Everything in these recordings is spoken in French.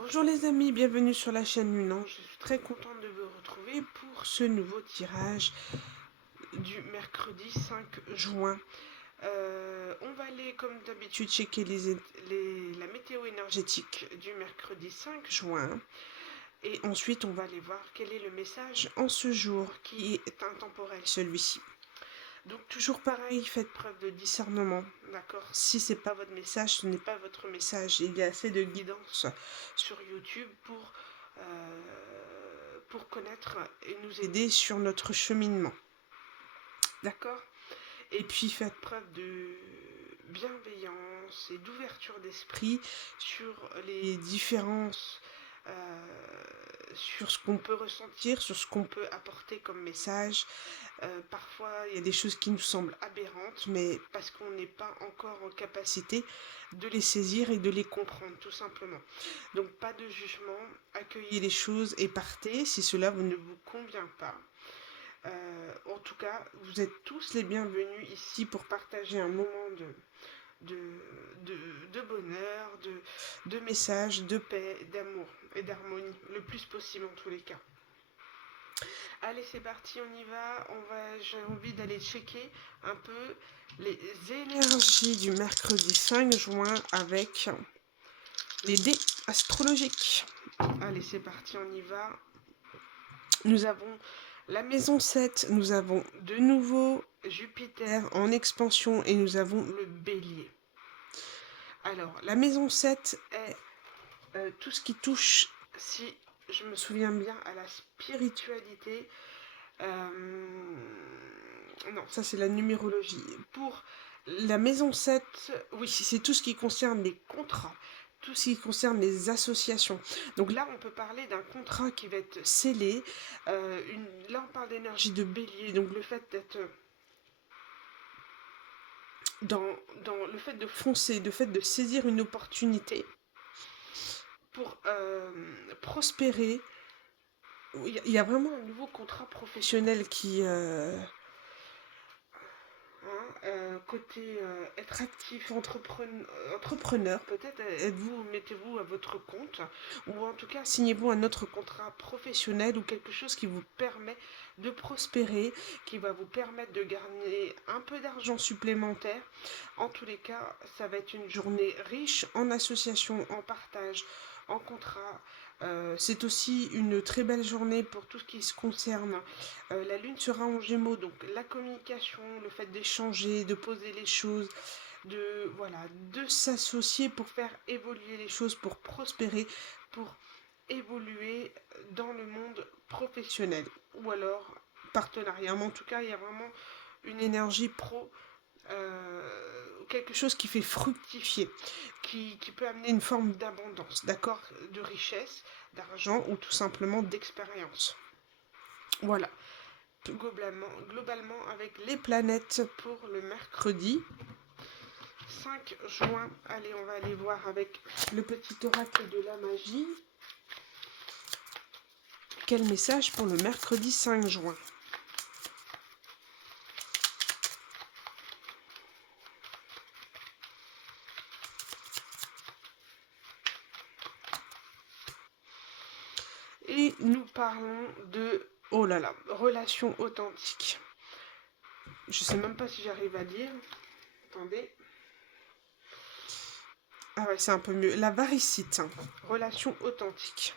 Bonjour les amis, bienvenue sur la chaîne Lunan. Je suis très contente de vous retrouver pour ce nouveau tirage du mercredi 5 juin. On va aller comme d'habitude checker la météo énergétique du mercredi 5 juin. Et ensuite on va aller voir quel est le message en ce jour qui est intemporel celui-ci. Donc toujours pareil, faites preuve de discernement, d'accord? Si c'est pas votre message, ce n'est pas votre message. Il y a assez de guidance sur YouTube pour connaître et nous aider sur notre cheminement, d'accord? Et puis faites preuve de bienveillance et d'ouverture d'esprit sur les différences, sur ce qu'on peut ressentir, sur ce qu'on peut apporter comme message. Parfois, il y a des choses qui nous semblent aberrantes, mais parce qu'on n'est pas encore en capacité de les saisir et de les comprendre, tout simplement. Donc, pas de jugement, accueillez les choses et partez si cela ne vous convient pas. En tout cas, vous êtes tous les bienvenus ici pour partager un moment de, de bonheur, de message, de paix, d'amour et d'harmonie, le plus possible en tous les cas. Allez, c'est parti, on y va. J'ai envie d'aller checker un peu les énergies du mercredi 5 juin avec les dés astrologiques. Allez, c'est parti, on y va. Nous avons la maison 7, nous avons de nouveau Jupiter en expansion et nous avons le bélier. Alors, la maison 7 est tout ce qui touche, si je me souviens bien, à la spiritualité. Non, ça c'est la numérologie. Pour la maison 7, oui, c'est tout ce qui concerne les contrats, tout ce qui concerne les associations. Donc là, on peut parler d'un contrat qui va être scellé. Là, on parle d'énergie de bélier, donc le fait d'être dans le fait de foncer, le fait de saisir une opportunité pour prospérer. Il y a vraiment un nouveau contrat professionnel qui, côté être actif, entrepreneur, peut-être mettez-vous à votre compte, ou en tout cas signez-vous un autre contrat professionnel ou quelque chose qui vous permet de prospérer, qui va vous permettre de gagner un peu d'argent supplémentaire. En tous les cas, ça va être une journée riche en association, en partage, en contrat. C'est aussi une très belle journée pour tout ce qui se concerne. La lune sera en gémeaux, donc la communication, le fait d'échanger, de poser les choses, de s'associer pour faire évoluer les choses, pour prospérer, pour évoluer dans le monde professionnel. Ou alors partenariat. Mais en tout cas, il y a vraiment une énergie pro, quelque chose qui fait fructifier, qui peut amener une forme d'abondance, d'accord, de richesse, d'argent ou tout simplement d'expérience. Voilà, globalement avec les planètes pour le mercredi 5 juin. Allez, on va aller voir avec le petit oracle de la magie. Quel message pour le mercredi 5 juin? Et nous parlons de, oh là là, relation authentique. Je sais même pas si j'arrive à lire. Attendez. Ah ouais, c'est un peu mieux. La varicite. Relation authentique.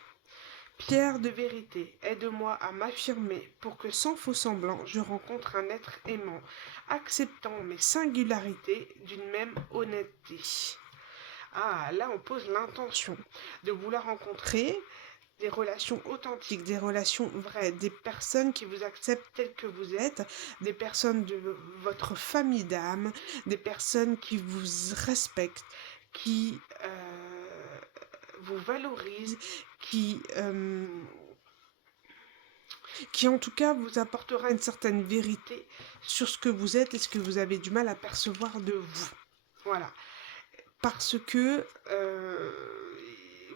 Pierre de vérité, aide-moi à m'affirmer pour que sans faux semblant, je rencontre un être aimant, acceptant mes singularités d'une même honnêteté. Ah, là on pose l'intention de vouloir rencontrer des relations authentiques, des relations vraies, des personnes qui vous acceptent telles que vous êtes, des personnes de votre famille d'âme, des personnes qui vous respectent, qui vous valorisent, qui en tout cas vous apportera une certaine vérité sur ce que vous êtes et ce que vous avez du mal à percevoir de vous. Voilà. Parce que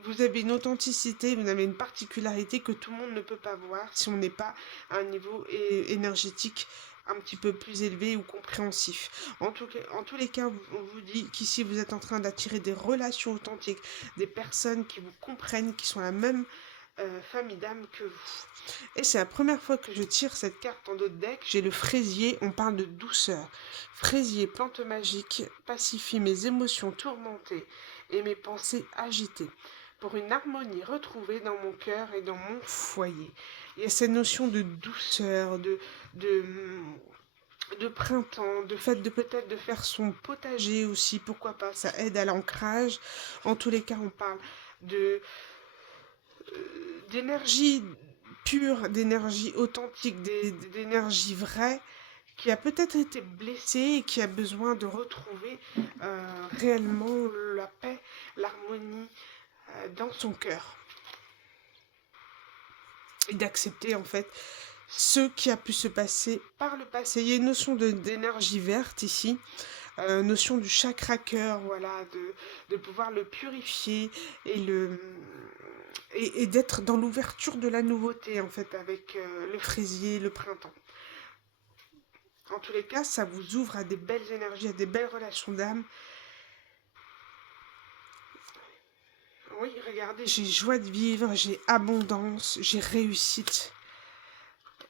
vous avez une authenticité, vous avez une particularité que tout le monde ne peut pas voir si on n'est pas à un niveau énergétique un petit peu plus élevé ou compréhensif. En tous les cas, on vous dit qu'ici vous êtes en train d'attirer des relations authentiques, des personnes qui vous comprennent, qui sont la même famille d'âme que vous. Et c'est la première fois que je tire cette carte en d'autres decks. J'ai le fraisier, on parle de douceur. Fraisier, plante magique, pacifie mes émotions tourmentées et mes pensées agitées, pour une harmonie retrouvée dans mon cœur et dans mon foyer. Il y a cette notion de douceur, de, de printemps, de fait de peut-être de faire son potager aussi, pourquoi pas, ça aide à l'ancrage. En tous les cas, on parle de d'énergie pure, d'énergie authentique, d'énergie vraie, qui a peut-être été blessée et qui a besoin de retrouver réellement la paix, l'harmonie dans son cœur. Et d'accepter en fait ce qui a pu se passer par le passé. Il y a une notion d'énergie verte ici, notion du chakra cœur, voilà, de pouvoir le purifier et d'être dans l'ouverture de la nouveauté en fait avec le fraisier, le printemps. En tous les cas, ça vous ouvre à des belles énergies, à des belles relations d'âme. Oui, regardez, j'ai joie de vivre, j'ai abondance, j'ai réussite.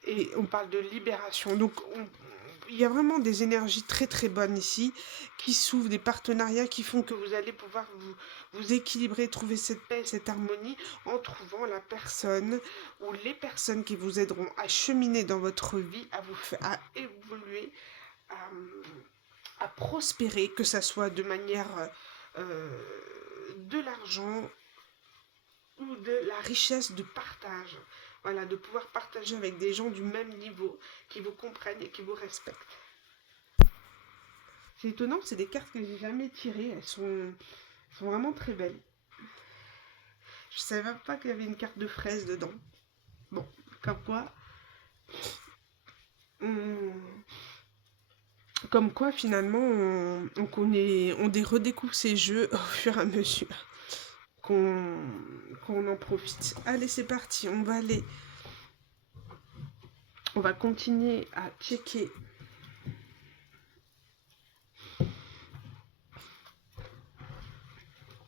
Et on parle de libération. Donc, il y a vraiment des énergies très très bonnes ici qui s'ouvrent, des partenariats qui font que vous allez pouvoir vous équilibrer, trouver cette paix, cette harmonie en trouvant la personne ou les personnes qui vous aideront à cheminer dans votre vie, à évoluer, à prospérer, que ça soit de manière de l'argent ou de la richesse de partage. Voilà, de pouvoir partager avec des gens du même niveau, qui vous comprennent et qui vous respectent. C'est étonnant, c'est des cartes que j'ai jamais tirées, elles sont vraiment très belles. Je savais même pas qu'il y avait une carte de fraise dedans. Bon, comme quoi... Comme quoi finalement on redécouvre ces jeux au fur et à mesure qu'on en profite. Allez, c'est parti, on va continuer à checker.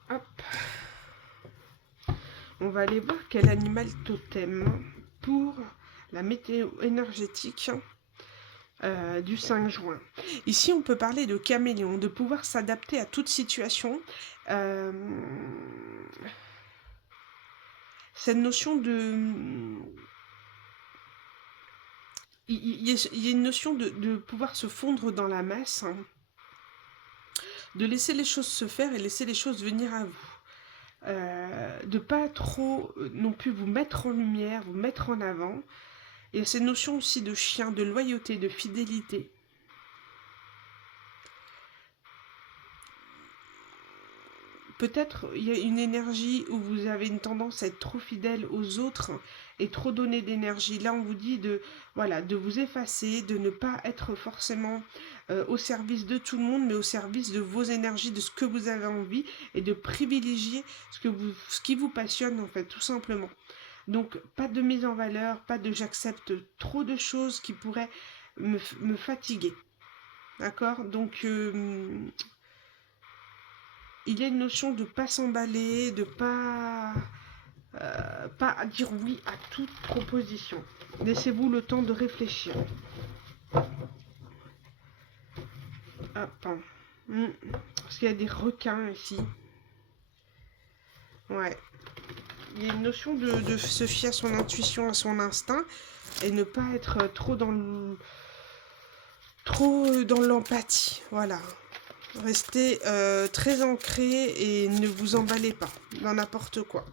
Hop. On va aller voir quel animal totem pour la météo énergétique du 5 juin. Ici, on peut parler de caméléon, de pouvoir s'adapter à toute situation. Cette notion de... Il y a une notion de pouvoir se fondre dans la masse, hein, de laisser les choses se faire et laisser les choses venir à vous. De pas trop non plus vous mettre en lumière, vous mettre en avant. Et cette notion aussi de chien, de loyauté, de fidélité. Peut-être il y a une énergie où vous avez une tendance à être trop fidèle aux autres et trop donner d'énergie. Là, on vous dit de vous effacer, de ne pas être forcément au service de tout le monde, mais au service de vos énergies, de ce que vous avez envie et de privilégier ce qui vous passionne en fait, tout simplement. Donc, pas de mise en valeur, pas de j'accepte trop de choses qui pourraient me fatiguer. D'accord? Donc, il y a une notion de pas s'emballer, de pas dire oui à toute proposition. Laissez-vous le temps de réfléchir. Hop. Parce qu'il y a des requins ici. Ouais. Il y a une notion de se fier à son intuition, à son instinct, et ne pas être trop dans l'empathie. Voilà. Restez très ancré et ne vous emballez pas dans n'importe quoi.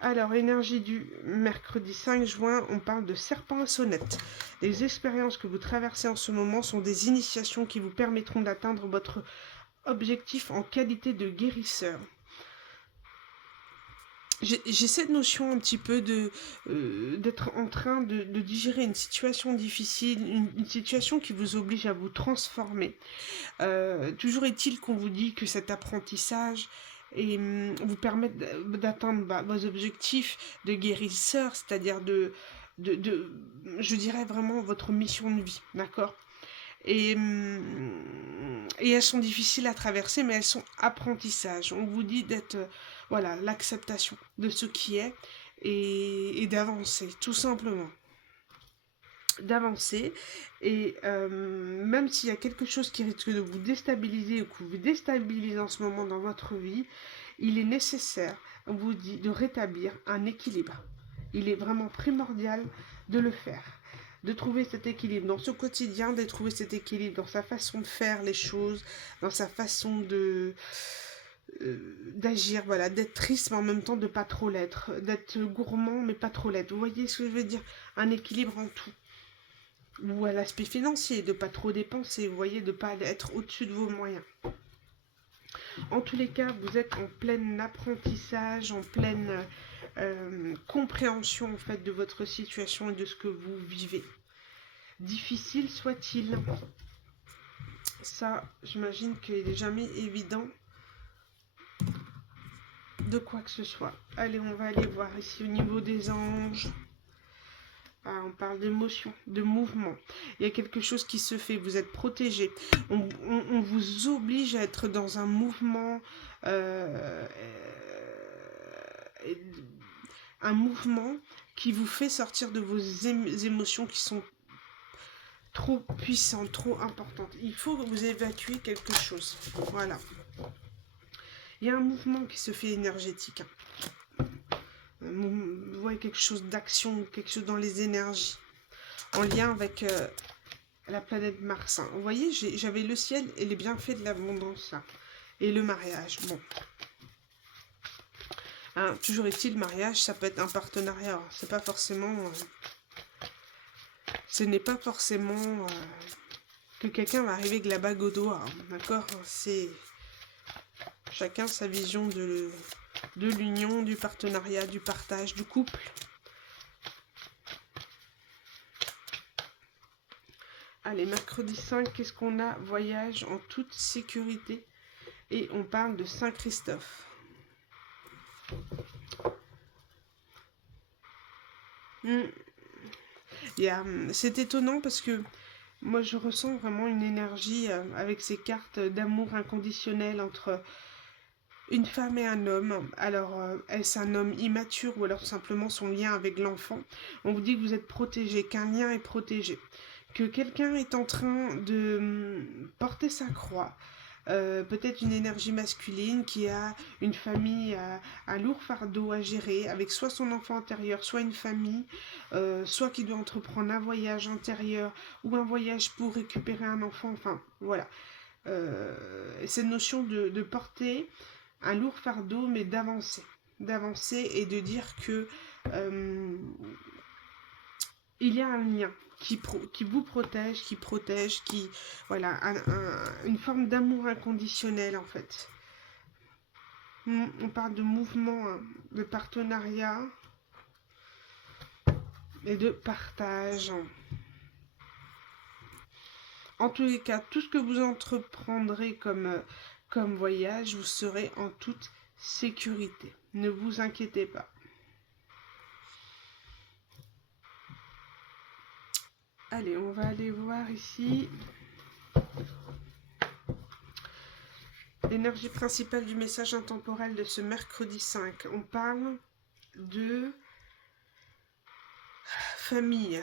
Alors, énergie du mercredi 5 juin, on parle de serpent à sonnette. Les expériences que vous traversez en ce moment sont des initiations qui vous permettront d'atteindre votre objectif en qualité de guérisseur. J'ai cette notion un petit peu d'être en train de digérer une situation difficile, une situation qui vous oblige à vous transformer. Toujours est-il qu'on vous dit que cet apprentissage vous permet d'atteindre vos objectifs de guérisseur, c'est-à-dire de je dirais vraiment votre mission de vie, d'accord? Et elles sont difficiles à traverser, mais elles sont apprentissages. On vous dit d'être, voilà, l'acceptation de ce qui est et d'avancer, tout simplement. D'avancer et même s'il y a quelque chose qui risque de vous déstabiliser ou que vous déstabilise en ce moment dans votre vie, il est nécessaire, on vous dit, de rétablir un équilibre. Il est vraiment primordial de le faire, de trouver cet équilibre dans ce quotidien, de trouver cet équilibre dans sa façon de faire les choses, dans sa façon d'agir, voilà, d'être triste mais en même temps de pas trop l'être, d'être gourmand mais pas trop l'être. Vous voyez ce que je veux dire? Un équilibre en tout. Ou à l'aspect financier, de pas trop dépenser, vous voyez, de pas être au-dessus de vos moyens. En tous les cas, vous êtes en plein apprentissage, en pleine compréhension en fait de votre situation et de ce que vous vivez. Difficile soit-il, ça, j'imagine qu'il n'est jamais évident de quoi que ce soit. Allez, on va aller voir ici au niveau des anges. Ah, on parle d'émotion, de mouvement. Il y a quelque chose qui se fait, vous êtes protégé. On vous oblige à être dans un mouvement, un mouvement qui vous fait sortir de vos émotions qui sont trop puissantes, trop importantes. Il faut que vous évacuez quelque chose. Voilà. Il y a un mouvement qui se fait énergétique. Vous voyez quelque chose d'action, quelque chose dans les énergies, en lien avec la planète Mars. Vous voyez, j'avais le ciel et les bienfaits de l'abondance. Et le mariage. Bon. Hein, toujours est-il, mariage, ça peut être un partenariat. C'est pas forcément... ce n'est pas forcément que quelqu'un va arriver avec la bague au doigt. Hein, d'accord? C'est chacun sa vision de l'union, du partenariat, du partage, du couple. Allez, mercredi 5, qu'est-ce qu'on a? Voyage en toute sécurité. Et on parle de Saint-Christophe. C'est étonnant parce que moi je ressens vraiment une énergie avec ces cartes d'amour inconditionnel entre une femme et un homme. Alors, est-ce un homme immature ou alors simplement son lien avec l'enfant? On vous dit que vous êtes protégé, qu'un lien est protégé, que quelqu'un est en train de porter sa croix. Peut-être une énergie masculine qui a une famille, un lourd fardeau à gérer avec soit son enfant intérieur, soit une famille, soit qui doit entreprendre un voyage intérieur ou un voyage pour récupérer un enfant, enfin voilà. Cette notion de porter un lourd fardeau mais d'avancer et de dire que il y a un lien qui vous protège, qui voilà, une forme d'amour inconditionnel en fait. On parle de mouvement, de partenariat et de partage. En tous les cas, tout ce que vous entreprendrez comme voyage, vous serez en toute sécurité. Ne vous inquiétez pas. Allez, on va aller voir ici l'énergie principale du message intemporel de ce mercredi 5. On parle de famille.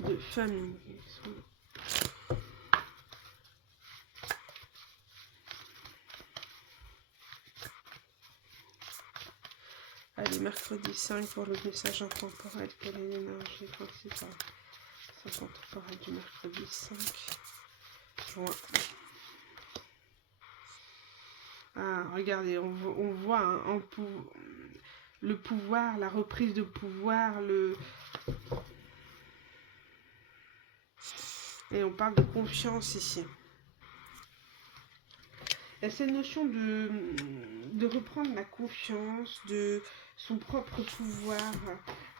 De famille. Allez, mercredi 5 pour le message intemporel. Quelle est l'énergie principale intemporelle du mercredi 5 juin? Ah, regardez, on voit le pouvoir, la reprise de pouvoir, et on parle de confiance ici. Il y a cette notion de reprendre la confiance, de son propre pouvoir.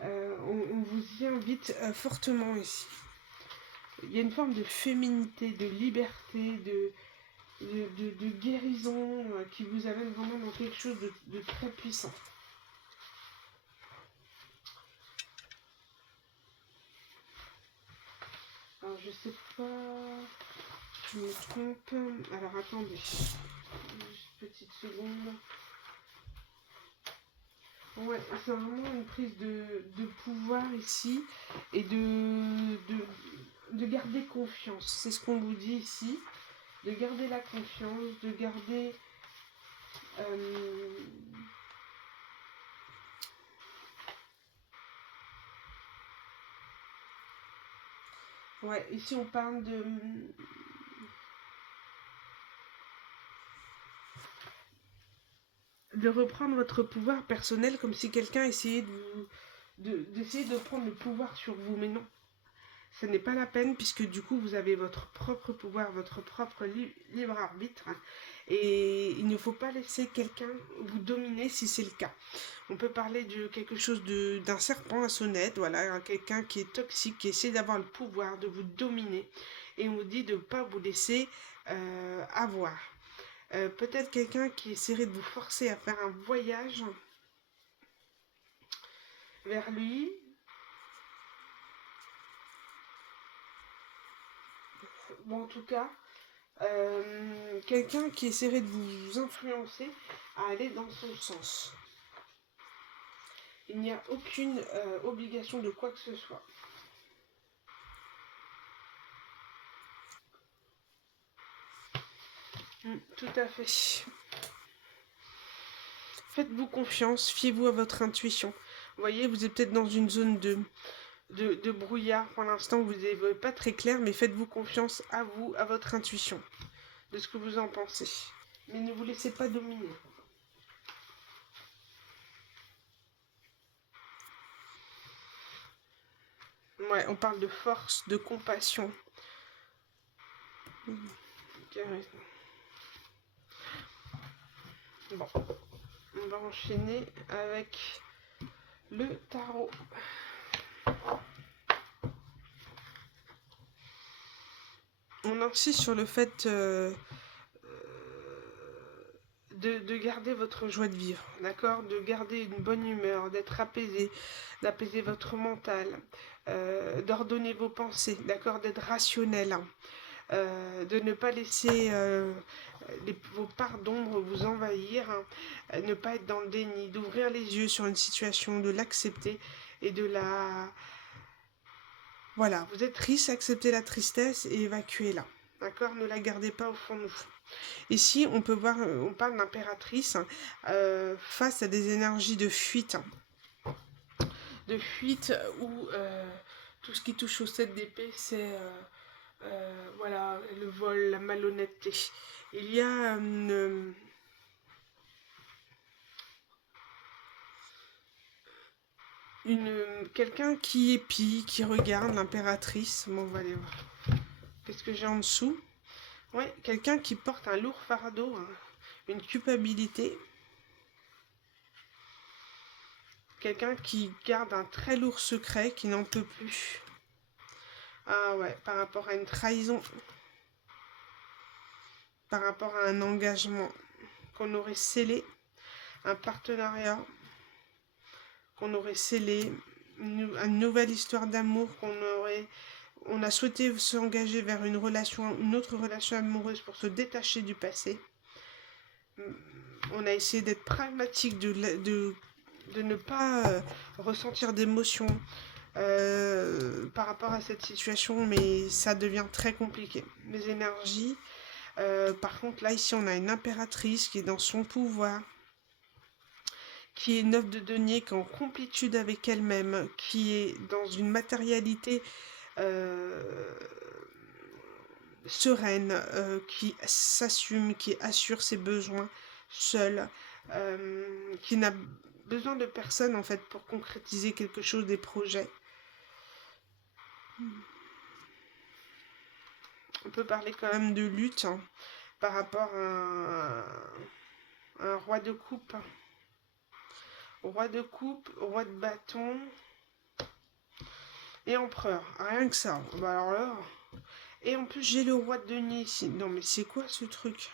On vous y invite fortement ici. il y a une forme de féminité, de liberté, de guérison qui vous amène vraiment dans quelque chose de très puissant. Alors je sais pas, je me trompe. Alors attendez, juste une petite seconde. Ouais, c'est vraiment une prise de pouvoir ici et de garder confiance. C'est ce qu'on vous dit ici. De garder la confiance, de garder ouais, ici on parle de reprendre votre pouvoir personnel comme si quelqu'un essayait d'essayer de prendre le pouvoir sur vous, mais non. Ce n'est pas la peine puisque du coup vous avez votre propre pouvoir, votre propre libre arbitre et il ne faut pas laisser quelqu'un vous dominer si c'est le cas. On peut parler de quelque chose d'un serpent à sonnette, voilà, quelqu'un qui est toxique, qui essaie d'avoir le pouvoir de vous dominer et on vous dit de ne pas vous laisser avoir. Peut-être quelqu'un qui essaierait de vous forcer à faire un voyage vers lui. Bon, en tout cas, quelqu'un qui essaierait de vous influencer à aller dans son sens. Il n'y a aucune obligation de quoi que ce soit. Tout à fait. Faites-vous confiance, fiez-vous à votre intuition. Vous voyez, vous êtes peut-être dans une zone de brouillard pour l'instant, vous n'êtes pas très clair, mais faites-vous confiance à vous, à votre intuition, de ce que vous en pensez. Mais ne vous laissez pas dominer. Ouais, on parle de force, de compassion. Bon, on va enchaîner avec le tarot. On insiste sur le fait de garder votre joie de vivre, d'accord? De garder une bonne humeur, d'être apaisé, d'apaiser votre mental, d'ordonner vos pensées, d'accord? D'être rationnel, hein. De ne pas laisser vos parts d'ombre vous envahir, hein. Ne pas être dans le déni, d'ouvrir les yeux sur une situation, de l'accepter et de la... Voilà, vous êtes triste, acceptez la tristesse et évacuez-la, d'accord? Ne la gardez pas au fond de vous. Ici, on peut voir, on parle d'impératrice face à des énergies de fuite. De fuite où tout ce qui touche au 7 d'épée, c'est voilà, le vol, la malhonnêteté. Il y a quelqu'un qui épie, qui regarde l'impératrice. Bon, on va aller voir. Qu'est-ce que j'ai en dessous? Ouais, quelqu'un qui porte un lourd fardeau, hein, une culpabilité. Quelqu'un qui garde un très lourd secret, qui n'en peut plus. Ah ouais, par rapport à une trahison. Par rapport à un engagement qu'on aurait scellé. Un partenariat qu'on aurait scellé. Une nouvelle histoire d'amour on a souhaité s'engager vers une autre relation amoureuse pour se détacher du passé. On a essayé d'être pragmatique, de ne pas ressentir d'émotions par rapport à cette situation, mais ça devient très compliqué. Les énergies, par contre, là, ici, on a une impératrice qui est dans son pouvoir, qui est une œuvre de denier, qui est en complétude avec elle-même, qui est dans une matérialité sereine, qui s'assume, qui assure ses besoins seule, qui n'a besoin de personne en fait pour concrétiser quelque chose, des projets. On peut parler quand même de lutte hein, par rapport à un roi de coupe. Roi de coupe, roi de bâton et empereur. Rien que ça. Bah alors là... Et en plus, j'ai le roi de denier ici. Non, mais c'est quoi ce truc?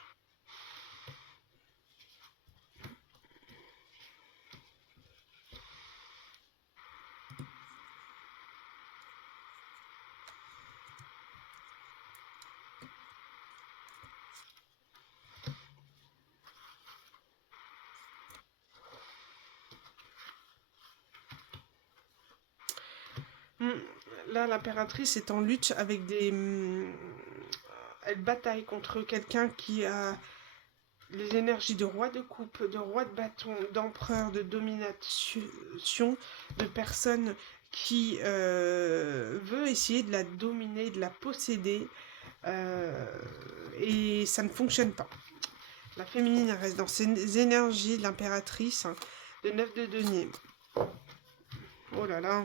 Hmm, là, l'impératrice est en lutte avec des... elle bataille contre quelqu'un qui a les énergies de roi de coupe, de roi de bâton, d'empereur, de domination, de personne qui veut essayer de la dominer, de la posséder, euh, et ça ne fonctionne pas. La féminine reste dans ses énergies de l'impératrice, hein, de 9 de denier. Oh là là,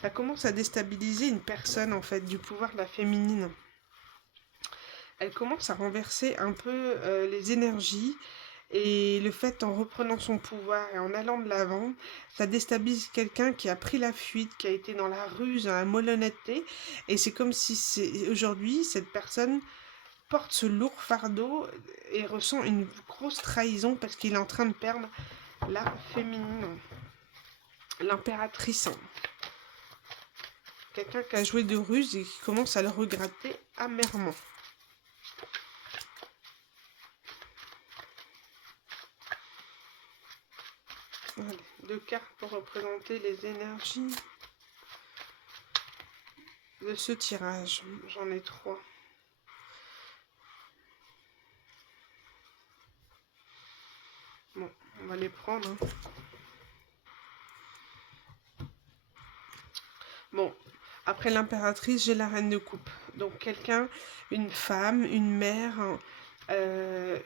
ça commence à déstabiliser une personne en fait, du pouvoir de la féminine. Elle commence à renverser un peu les énergies. Et le fait, en reprenant son pouvoir et en allant de l'avant, ça déstabilise quelqu'un qui a pris la fuite, qui a été dans la ruse, dans la malhonnêteté. Et c'est comme si aujourd'hui, cette personne porte ce lourd fardeau et ressent une grosse trahison parce qu'il est en train de perdre la féminine, l'impératrice. Quelqu'un qui a joué de ruse et qui commence à le regretter amèrement. Allez, 2 cartes pour représenter les énergies de ce tirage. J'en ai 3. Bon, on va les prendre. Hein. Bon, après l'impératrice, j'ai la reine de coupe. Donc quelqu'un, une femme, une mère,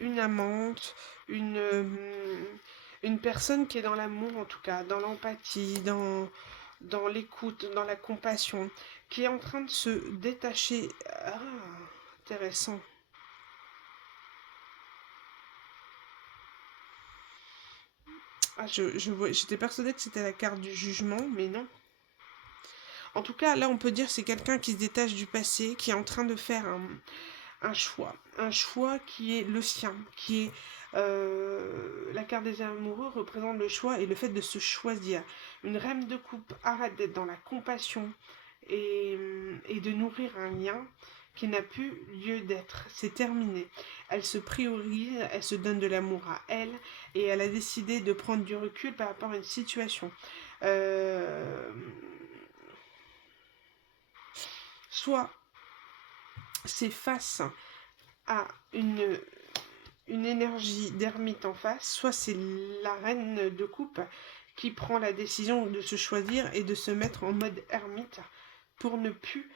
une amante, une personne qui est dans l'amour en tout cas, dans l'empathie, dans l'écoute, dans la compassion, qui est en train de se détacher. Ah, intéressant. Ah, j'étais persuadée que c'était la carte du jugement, mais non. En tout cas, là, on peut dire que c'est quelqu'un qui se détache du passé, qui est en train de faire un choix qui est le sien, qui est la carte des amoureux représente le choix et le fait de se choisir. Une reine de coupe arrête d'être dans la compassion et de nourrir un lien qui n'a plus lieu d'être. C'est terminé. Elle se priorise, elle se donne de l'amour à elle et elle a décidé de prendre du recul par rapport à une situation. Soit c'est face à une énergie d'ermite en face, soit c'est la reine de coupe qui prend la décision de se choisir et de se mettre en mode ermite pour ne plus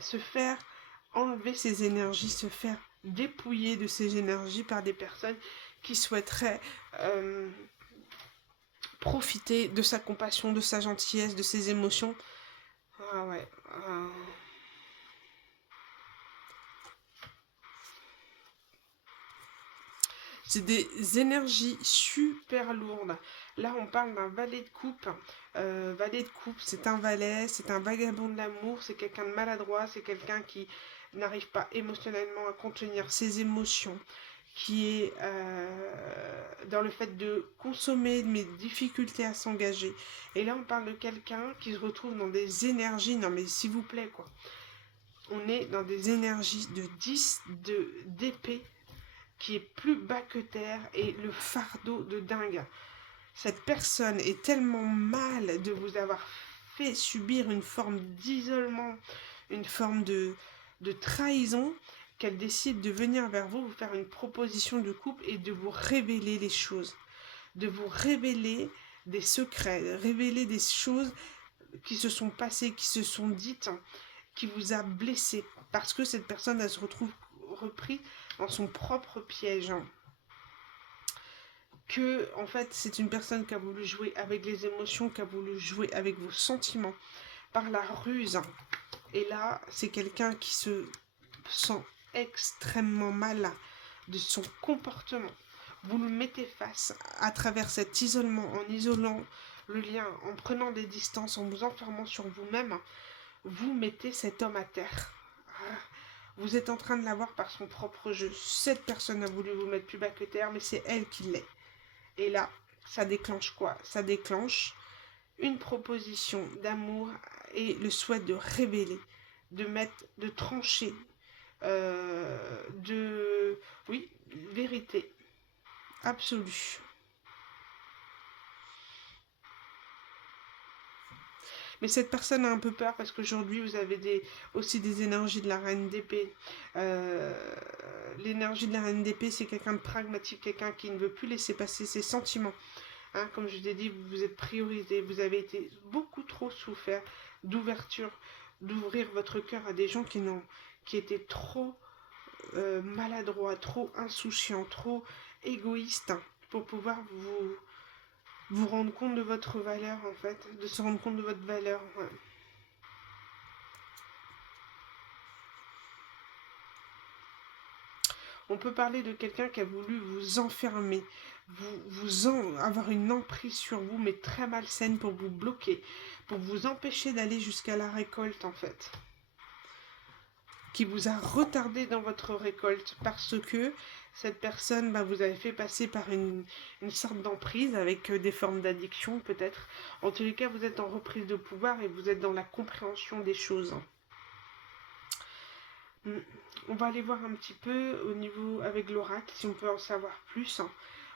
se faire enlever ses énergies, se faire dépouiller de ses énergies par des personnes qui souhaiteraient profiter de sa compassion, de sa gentillesse, de ses émotions. Ah ouais. C'est des énergies super lourdes. Là, on parle d'un valet de coupe. Valet de coupe, c'est un valet, c'est un vagabond de l'amour, c'est quelqu'un de maladroit, c'est quelqu'un qui n'arrive pas émotionnellement à contenir ses émotions, qui est dans le fait de consommer, mais difficulté à s'engager. Et là, on parle de quelqu'un qui se retrouve dans des énergies, non mais s'il vous plaît, quoi. On est dans des énergies de 10 d'épée qui est plus bas que terre et le fardeau de dingue. Cette personne est tellement mal de vous avoir fait subir une forme d'isolement, une forme de trahison, qu'elle décide de venir vers vous, vous faire une proposition de couple et de vous révéler les choses. De vous révéler des secrets, révéler des choses qui se sont passées, qui se sont dites, qui vous a blessé. Parce que cette personne, elle se retrouve reprise dans son propre piège. Que, en fait, c'est une personne qui a voulu jouer avec les émotions, qui a voulu jouer avec vos sentiments, par la ruse. Et là, c'est quelqu'un qui se sent extrêmement mal de son comportement. Vous le mettez face à travers cet isolement, en isolant le lien, en prenant des distances, en vous enfermant sur vous-même. vous mettez cet homme à terre. Vous êtes en train de l'avoir par son propre jeu. Cette personne a voulu vous mettre plus bas que terre, mais c'est elle qui l'est. Et là, ça déclenche quoi? Ça déclenche une proposition d'amour et le souhait de révéler, de trancher, oui, vérité absolue. Mais cette personne a un peu peur parce qu'aujourd'hui, vous avez aussi des énergies de la reine d'épée. L'énergie de la reine d'épée, c'est quelqu'un de pragmatique, quelqu'un qui ne veut plus laisser passer ses sentiments. Hein, comme je l'ai dit, vous êtes priorisé, vous avez été beaucoup trop souffert d'ouverture, d'ouvrir votre cœur à des gens qui étaient trop maladroits, trop insouciants, trop égoïstes pour pouvoir vous rendre compte de votre valeur, en fait, de se rendre compte de votre valeur. Ouais. On peut parler de quelqu'un qui a voulu vous enfermer, avoir une emprise sur vous, mais très malsaine pour vous bloquer, pour vous empêcher d'aller jusqu'à la récolte, en fait. Qui vous a retardé dans votre récolte parce que cette personne vous avez fait passer par une sorte d'emprise avec des formes d'addiction peut-être. En tous les cas, vous êtes en reprise de pouvoir et vous êtes dans la compréhension des choses. On va aller voir un petit peu au niveau avec l'oracle si on peut en savoir plus.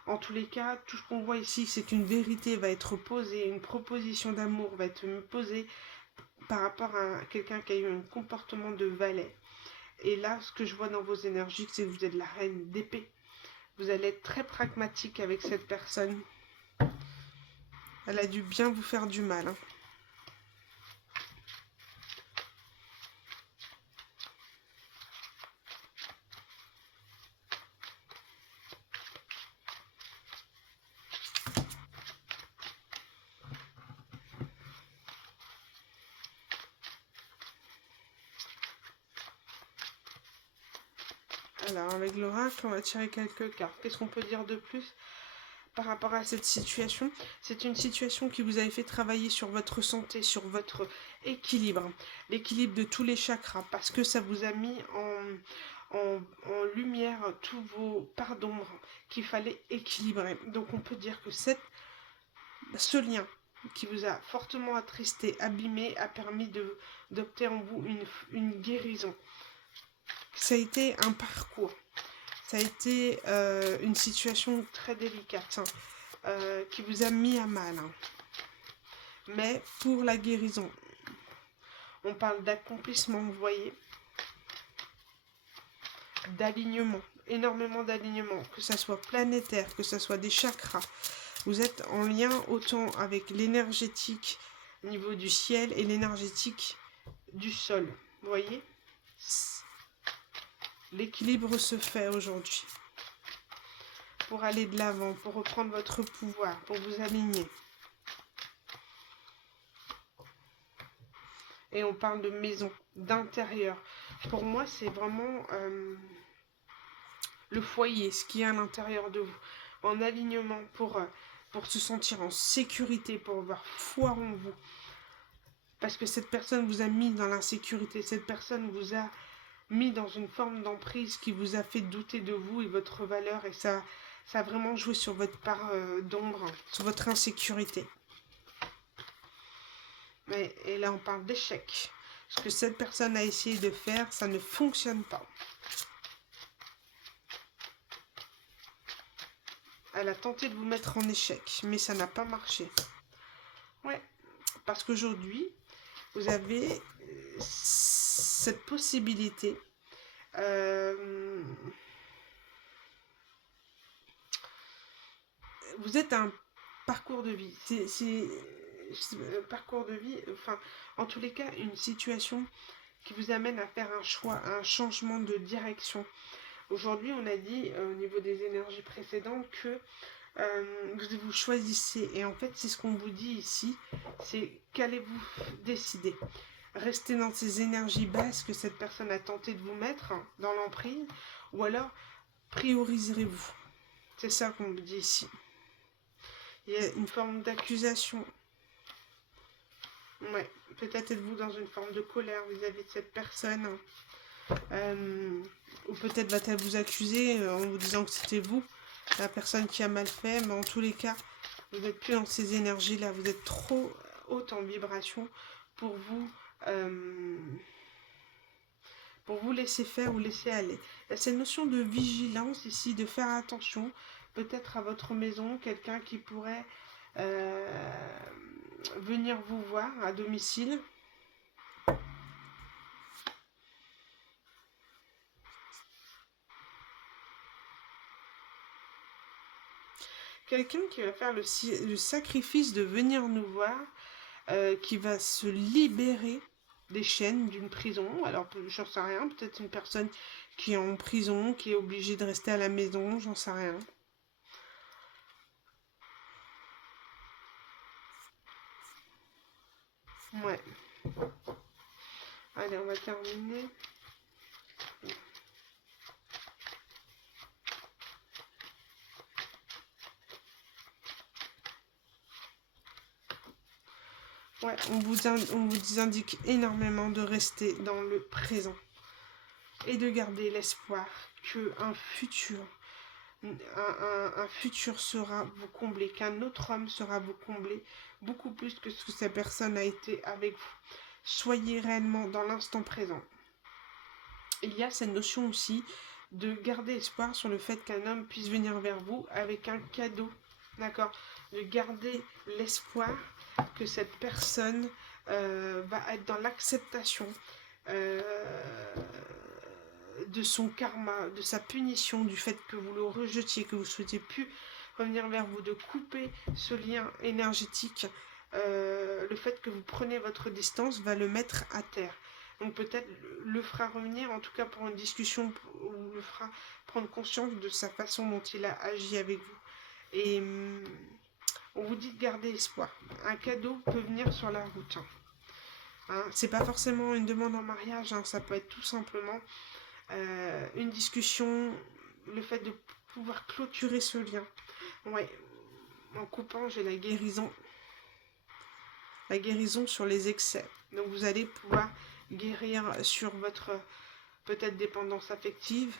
En tous les cas, tout ce qu'on voit ici, c'est qu'une vérité va être posée, une proposition d'amour va être posée par rapport à quelqu'un qui a eu un comportement de valet. Et là, ce que je vois dans vos énergies, c'est que vous êtes la reine d'épée. Vous allez être très pragmatique avec cette personne. Elle a dû bien vous faire du mal. Alors, avec l'oracle, on va tirer quelques cartes. Qu'est-ce qu'on peut dire de plus par rapport à cette situation? C'est une situation qui vous avait fait travailler sur votre santé, sur votre équilibre, l'équilibre de tous les chakras, parce que ça vous a mis en lumière tous vos parts d'ombre qu'il fallait équilibrer. Donc on peut dire que ce lien qui vous a fortement attristé, abîmé, a permis d'opter en vous une guérison. Ça a été un parcours. Ça a été une situation très délicate qui vous a mis à mal. Mais pour la guérison, on parle d'accomplissement, vous voyez, d'alignement, énormément d'alignement, que ça soit planétaire, que ça soit des chakras. Vous êtes en lien autant avec l'énergétique au niveau du ciel et l'énergétique du sol. Vous voyez ? L'équilibre se fait aujourd'hui. Pour aller de l'avant, pour reprendre votre pouvoir, pour vous aligner. Et on parle de maison, d'intérieur. Pour moi, c'est vraiment le foyer, ce qui est à l'intérieur de vous. En alignement pour se sentir en sécurité, pour avoir foi en vous. Parce que cette personne vous a mis dans l'insécurité. Cette personne vous a mis dans une forme d'emprise qui vous a fait douter de vous et votre valeur. Et ça a vraiment joué sur votre part d'ombre, sur votre insécurité. Et là, on parle d'échec. Ce que cette personne a essayé de faire, ça ne fonctionne pas. Elle a tenté de vous mettre en échec, mais ça n'a pas marché. Ouais, parce qu'aujourd'hui, vous avez cette possibilité. Vous êtes un parcours de vie. C'est parcours de vie, enfin, en tous les cas, une situation qui vous amène à faire un choix, un changement de direction. Aujourd'hui, on a dit au niveau des énergies précédentes que vous choisissez. Et en fait, c'est ce qu'on vous dit ici, c'est qu'allez-vous décider? Rester dans ces énergies basses que cette personne a tenté de vous mettre dans l'emprise, ou alors prioriserez-vous? C'est ça qu'on vous dit ici. Il y a une forme d'accusation. Ouais, peut-être êtes-vous dans une forme de colère vis-à-vis de cette personne. Ou peut-être va-t-elle vous accuser en vous disant que c'était vous, la personne qui a mal fait. Mais en tous les cas, vous n'êtes plus dans ces énergies-là. Vous êtes trop haute en vibration pour euh, vous laisser faire ou laisser aller. Il y a cette notion de vigilance ici, de faire attention. Peut-être à votre maison, quelqu'un qui pourrait venir vous voir à domicile. Quelqu'un qui va faire le sacrifice de venir nous voir, qui va se libérer des chaînes d'une prison. Alors, j'en sais rien, peut-être une personne qui est en prison, qui est obligée de rester à la maison, j'en sais rien. Ouais. Allez, on va terminer. Ouais, on vous indique énormément de rester dans le présent et de garder l'espoir qu'un futur, un futur sera vous combler, qu'un autre homme sera vous combler beaucoup plus que ce que cette personne a été avec vous. Soyez réellement dans l'instant présent. Il y a cette notion aussi de garder espoir sur le fait qu'un homme puisse venir vers vous avec un cadeau. D'accord? De garder l'espoir que cette personne va être dans l'acceptation de son karma, de sa punition, du fait que vous le rejetiez, que vous ne souhaitiez plus revenir vers vous, de couper ce lien énergétique. Le fait que vous prenez votre distance va le mettre à terre. Donc peut-être le fera revenir, en tout cas pour une discussion, ou le fera prendre conscience de sa façon dont il a agi avec vous. Et on vous dit de garder espoir. Un cadeau peut venir sur la route. Hein, c'est pas forcément une demande en mariage, hein, ça peut être tout simplement une discussion, le fait de pouvoir clôturer ce lien. Ouais, en coupant, j'ai la guérison sur les excès. Donc vous allez pouvoir guérir sur votre peut-être dépendance affective.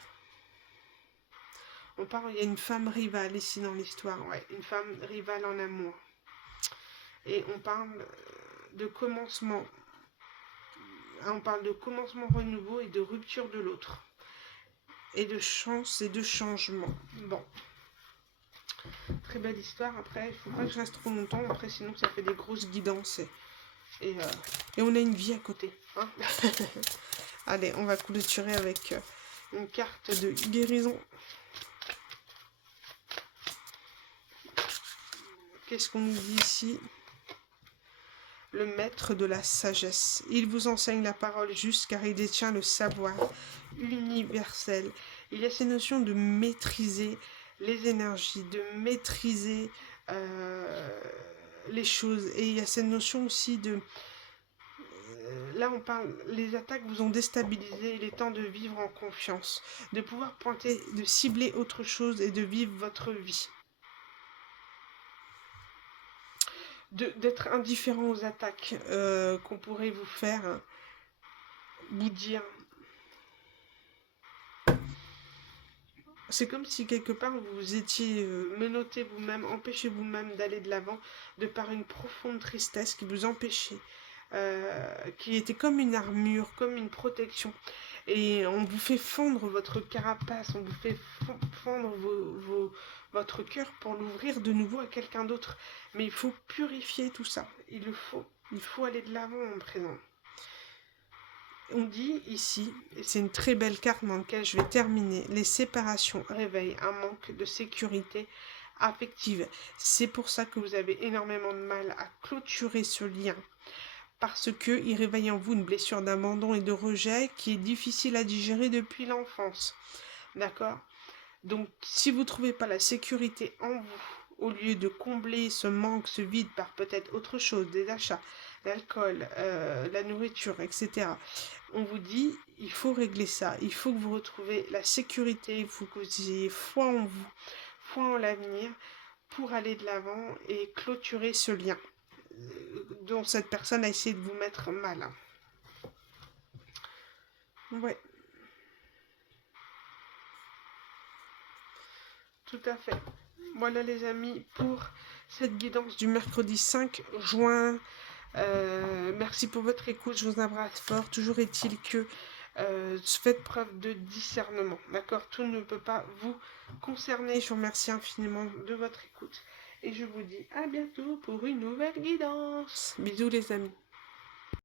On parle, il y a une femme rivale ici dans l'histoire, ouais, une femme rivale en amour. Et on parle de commencement. On parle de commencement renouveau et de rupture de l'autre. Et de chance et de changement. Bon. Très belle histoire. Après, il ne faut pas que je reste trop longtemps. Après, sinon, ça fait des grosses guidances. Et on a une vie à côté. Hein. Allez, on va clôturer avec une carte de guérison. Qu'est-ce qu'on nous dit ici? Le maître de la sagesse. Il vous enseigne la parole juste car il détient le savoir universel. Il y a ces notions de maîtriser les énergies, de maîtriser les choses. Et il y a cette notion aussi de... là, on parle, les attaques vous ont déstabilisé, il est temps de vivre en confiance, de pouvoir pointer, de cibler autre chose et de vivre votre vie. D'être indifférent aux attaques qu'on pourrait vous faire, vous dire. C'est comme si quelque part vous étiez menotté vous-même, empêché vous-même d'aller de l'avant, de par une profonde tristesse qui vous empêchait, qui était comme une armure, comme une protection. Et on vous fait fondre votre carapace, on vous fait fondre votre cœur pour l'ouvrir de nouveau à quelqu'un d'autre. Mais il faut purifier tout ça, il faut aller de l'avant en présent. On dit ici, et c'est une très belle carte dans laquelle je vais terminer, les séparations réveillent un manque de sécurité affective. C'est pour ça que vous avez énormément de mal à clôturer ce lien. Parce qu'il réveille en vous une blessure d'abandon et de rejet qui est difficile à digérer depuis l'enfance. D'accord? Donc, si vous ne trouvez pas la sécurité en vous, au lieu de combler ce manque, ce vide par peut-être autre chose, des achats, l'alcool, la nourriture, etc., on vous dit, il faut régler ça, il faut que vous retrouviez la sécurité, il faut que vous ayez foi en vous, foi en l'avenir, pour aller de l'avant et clôturer ce lien. dont cette personne a essayé de vous mettre mal. Ouais, tout à fait. Voilà les amis pour cette guidance du mercredi 5 juin. Merci pour votre écoute, je vous embrasse fort. Toujours est-il que faites preuve de discernement, d'accord? Tout ne peut pas vous concerner. Je vous remercie infiniment de votre écoute. Et je vous dis à bientôt pour une nouvelle guidance. Bisous les amis.